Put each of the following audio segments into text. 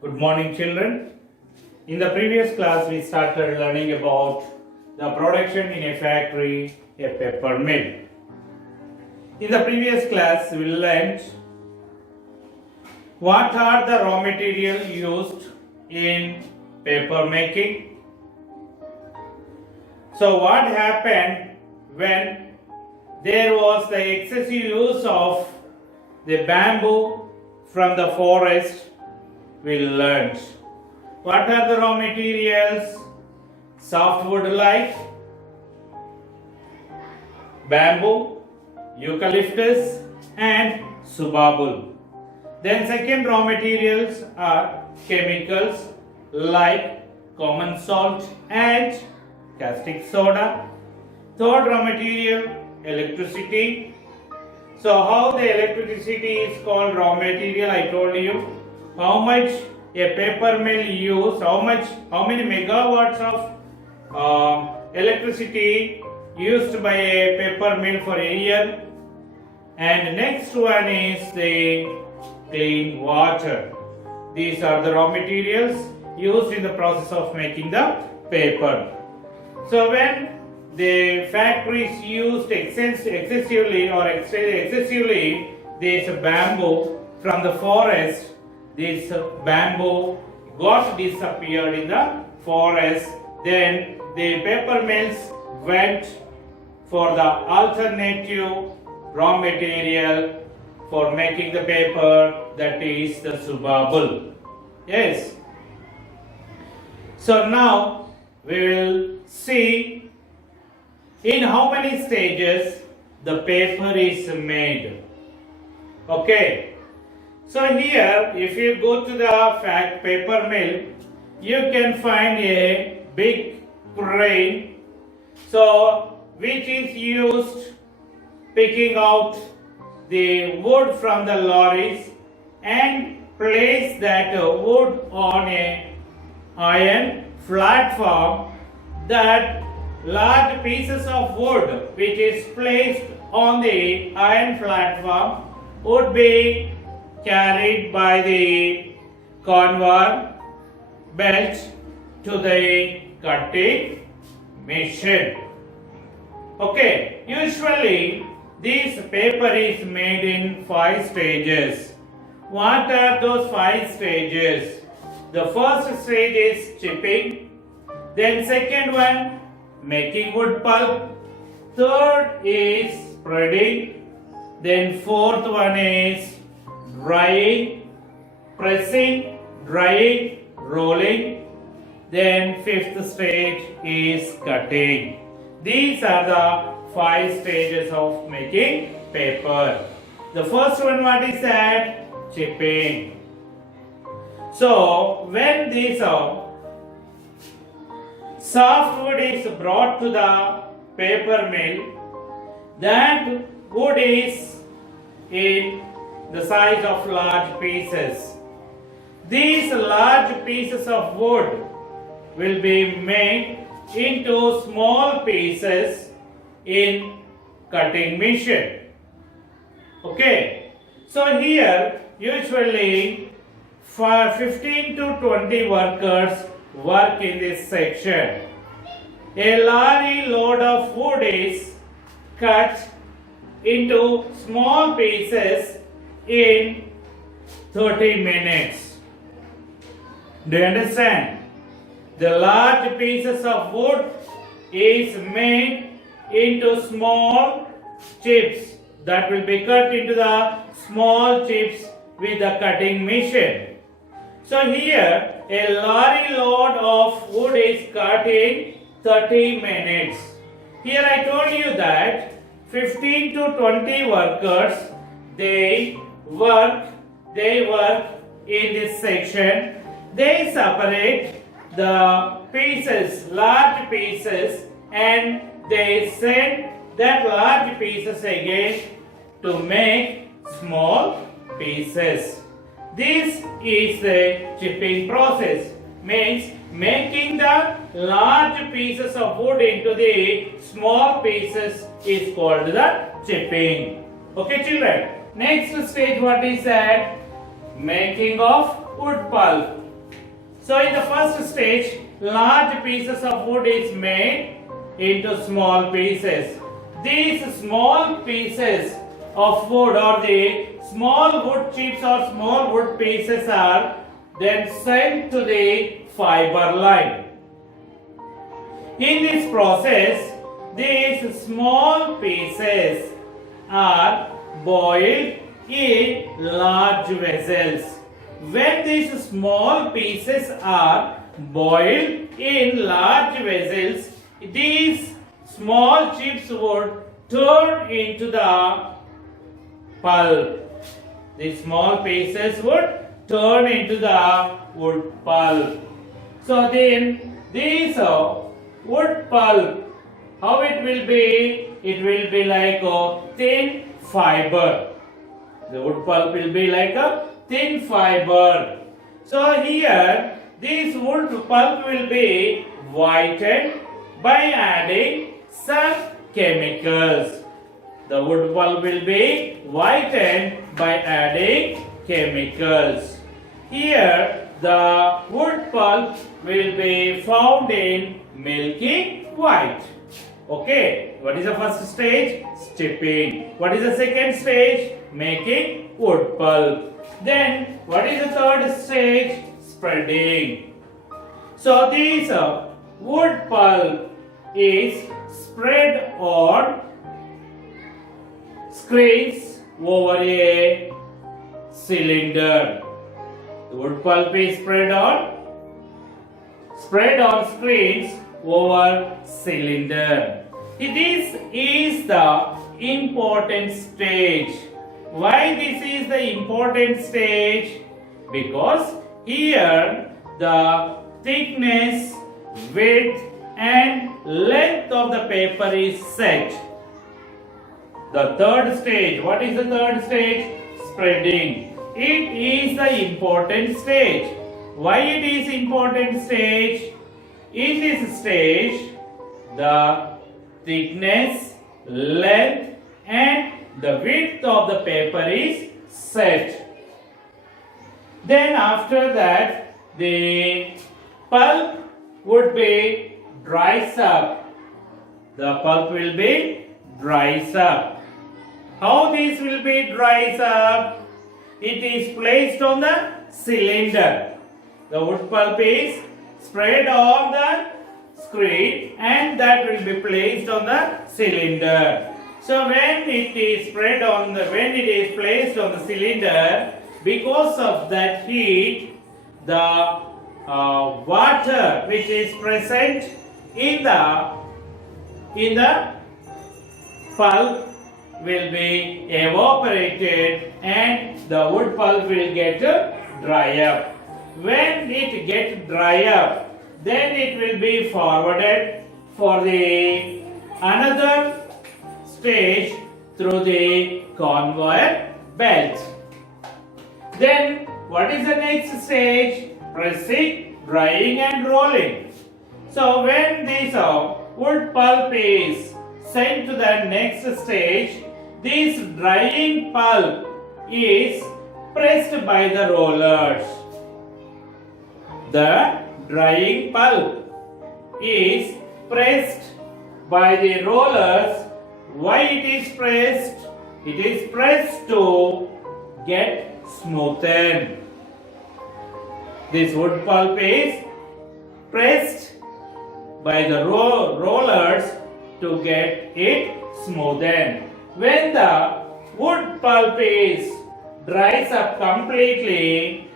Good morning, children. In the previous class, we started learning about the production in a factory, a paper mill. In the previous class, we learned what are the raw material used in paper making. So, what happened when there was the excessive use of the bamboo from the forest? We learned what are the raw materials: softwood like bamboo, eucalyptus and subabul. Then second raw materials are chemicals like common salt and caustic soda. Third raw material, electricity. So how the electricity is called raw material, I told you. How much a paper mill use, how many megawatts of electricity used by a paper mill for a year. And next one is the clean water. These are the raw materials used in the process of making the paper. So when the factories used excessively this bamboo from the forest, this bamboo got disappeared in the forest. Then the paper mills went for the alternative raw material for making the paper, that is the subabul. Yes. So now we will see in how many stages the paper is made. Okay. So here, if you go to the paper mill, you can find a big crane, so which is used picking out the wood from the lorries and place that wood on a iron platform. That large pieces of wood which is placed on the iron platform would be carried by the conveyor belt to the cutting machine. Okay, usually this paper is made in 5 stages. What are those 5 stages? The first stage is chipping, then second one making wood pulp, third is spreading, then fourth one is drying, pressing, drying, rolling. Then fifth stage is cutting. These are the 5 stages of making paper. The first one, what is that? Chipping. So when this softwood is brought to the paper mill, that wood is in the size of large pieces. These large pieces of wood will be made into small pieces in cutting machine. Okay, so here usually 15 to 20 workers work in this section. A lorry load of wood is cut into small pieces in 30 minutes. Do you understand? The large pieces of wood is made into small chips that will be cut into the small chips with the cutting machine. So here a lorry load of wood is cut in 30 minutes. Here I told you that 15 to 20 workers they work in this section. They separate the pieces, large pieces, and they send that large pieces again to make small pieces. This is the chipping process. Means making the large pieces of wood into the small pieces is called the chipping. Okay, children. Next stage, what is that? Making of wood pulp. So in the first stage, large pieces of wood is made into small pieces. These small pieces of wood or the small wood chips or small wood pieces are then sent to the fiber line. In this process, these small pieces are boiled in large vessels. When these small pieces are boiled in large vessels, these small chips would turn into the pulp. These small pieces would turn into the wood pulp. So then these wood pulp, how it will be? It will be like a thin fiber. The wood pulp will be like a thin fiber. So here this wood pulp will be whitened by adding some chemicals. The wood pulp will be whitened by adding chemicals. Here the wood pulp will be found in milky white. Okay, what is the first stage? Steeping. What is the second stage? Making wood pulp. Then what is the third stage? Spreading. So this wood pulp is spread on screens over a cylinder. The wood pulp is spread on screens over cylinder. This is the important stage. Why this is the important stage? Because here the thickness, width and length of the paper is set. The third stage, what is the third stage? Spreading. It is the important stage. Why it is important stage? In this stage, the thickness, length and the width of the paper is set. Then after that, the pulp would be dries up. The pulp will be dries up. How this will be dries up? It is placed on the cylinder. The wood pulp is spread on the screen and that will be placed on the cylinder. So when it is placed on the cylinder, because of that heat, the water which is present in the pulp will be evaporated and the wood pulp will get dry up. When it gets dry up, then it will be forwarded for the another stage through the conveyor belt. Then what is the next stage? Pressing, drying and rolling. So when this wood pulp is sent to the next stage, this drying pulp is pressed by the rollers. The drying pulp is pressed by the rollers. Why it is pressed? It is pressed to get smoothened. This wood pulp is pressed by the rollers to get it smoothened. When the wood pulp is dries up completely,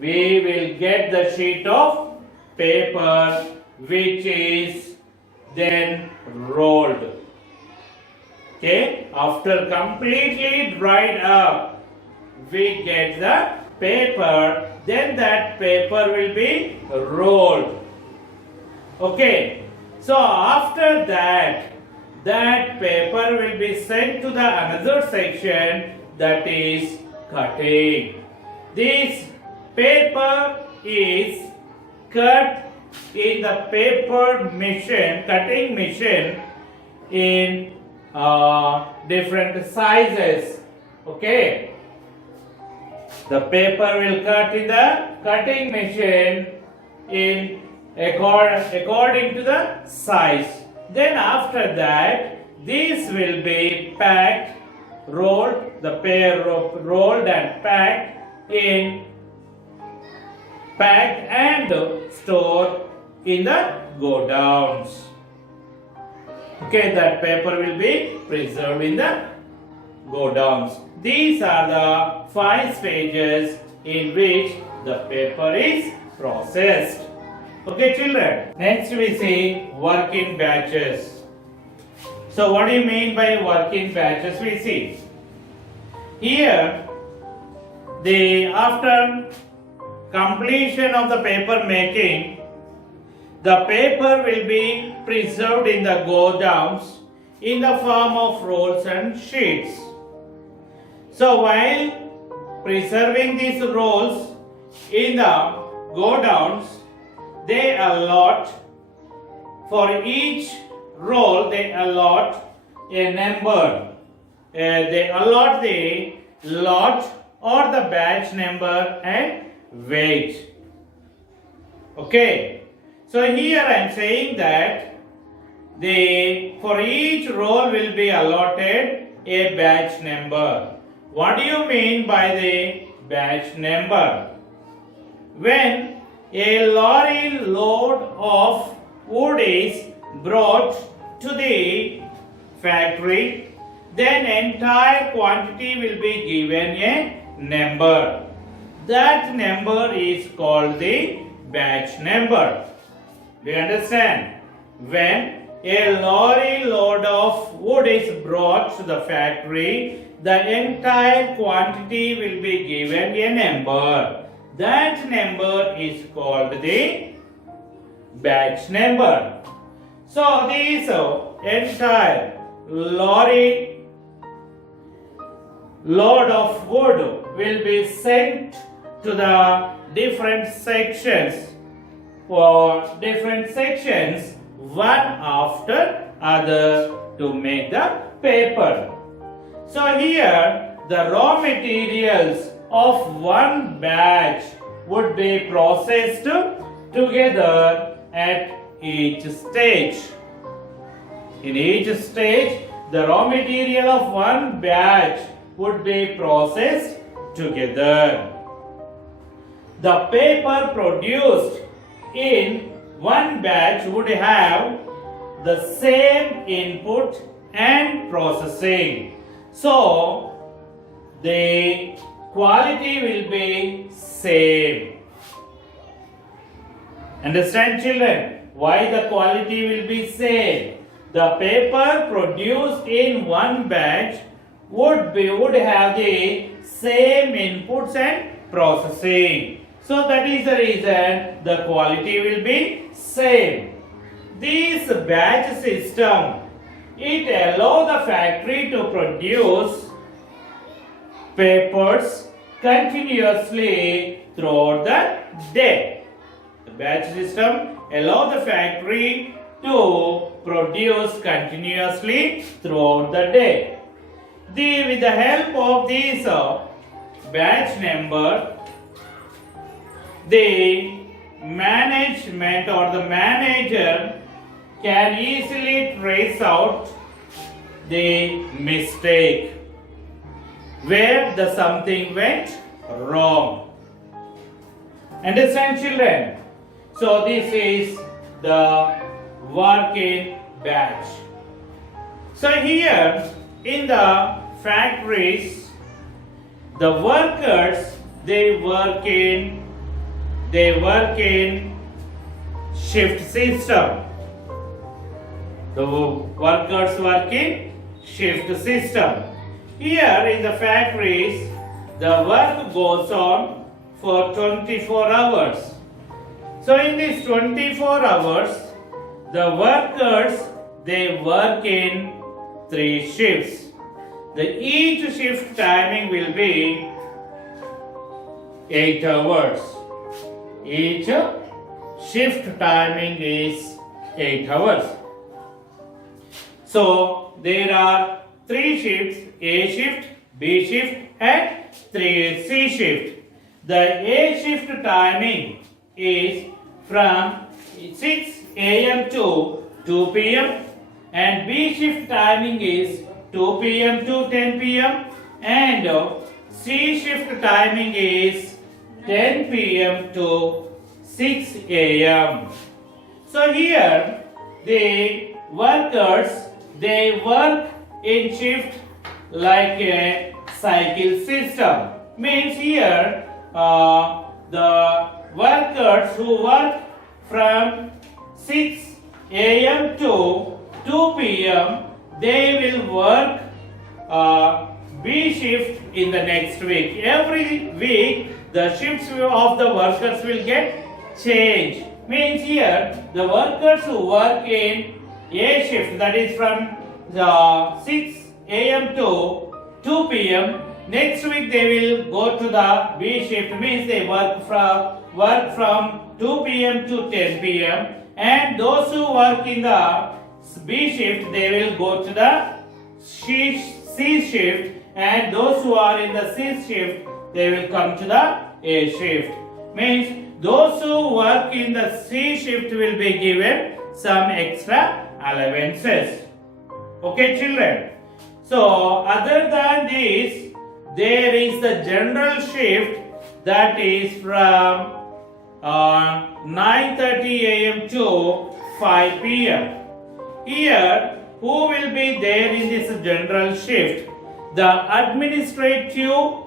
we will get the sheet of paper which is then rolled. Okay, after completely dried up, we get the paper, then that paper will be rolled. Okay, so after that paper will be sent to the another section, that is cutting. This paper is cut in the paper machine, cutting machine in different sizes. Okay, the paper will cut in the cutting machine in according to the size. Then after that, these will be packed, rolled, the pair rolled and packed and stored in the godowns. Okay, that paper will be preserved in the godowns. These are the 5 stages in which the paper is processed. Okay, children. Next we see work in batches. So what do you mean by work in batches? We see here after completion of the paper making, the paper will be preserved in the godowns in the form of rolls and sheets. So while preserving these rolls in the godowns, they allot for each roll, they allot a number. They allot the lot or the batch number and weight. Okay. So here I am saying that for each roll will be allotted a batch number. What do you mean by the batch number? When a lorry load of wood is brought to the factory, then entire quantity will be given a number. That number is called the batch number. Do you understand? When a lorry load of wood is brought to the factory, the entire quantity will be given a number. That number is called the batch number. So this entire lorry load of wood will be sent to the different sections, one after other, to make the paper. So here the raw materials of one batch would be processed together at each stage. In each stage, the raw material of one batch would be processed together. The paper produced in one batch would have the same input and processing. So, the quality will be same. Understand, children? Why the quality will be same? The paper produced in one batch would have the same inputs and processing. So that is the reason the quality will be same. This batch system, it allows the factory to produce papers continuously throughout the day. The batch system allows the factory to produce continuously throughout the day. With the help of this batch number, the management or the manager can easily trace out the mistake where the something went wrong. Understand, children? So this is the work in batch. So here in the factories, the workers they work in shift system. The workers work in shift system. Here in the factories, the work goes on for 24 hours. So in these 24 hours, the workers they work in 3 shifts. Each shift timing will be 8 hours. Each shift timing is 8 hours. So there are 3 shifts: A shift, B shift and C shift. The A shift timing is from 6 a.m. to 2 p.m. and B shift timing is 2 p.m. to 10 p.m. and C shift timing is 10 p.m. to 6 a.m. So here the workers, they work in shift like a cycle system. Means here the workers who work from 6 a.m. to 2 p.m. they will work B shift in the next week. Every week the shifts of the workers will get changed. Means here the workers who work in A shift, that is from 6 a.m. to 2 p.m. next week they will go to the B shift, means they work from 2 p.m. to 10 p.m. and those who work in the B shift they will go to the C shift, and those who are in the C shift they will come to the A shift. Means those who work in the C shift will be given some extra allowances. Okay, children. So other than this, there is the general shift, that is from 9:30 a.m. to 5 p.m. Here, who will be there in this general shift? The administrative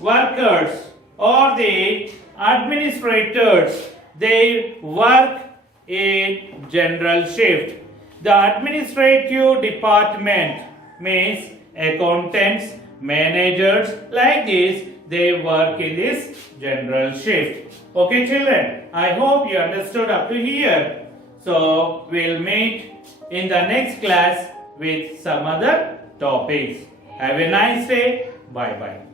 workers or the administrators, they work in general shift. The administrative department means accountants, managers, like this, they work in this general shift. Okay, children, I hope you understood up to here. So we'll meet in the next class with some other topics. Have a nice day. Bye bye.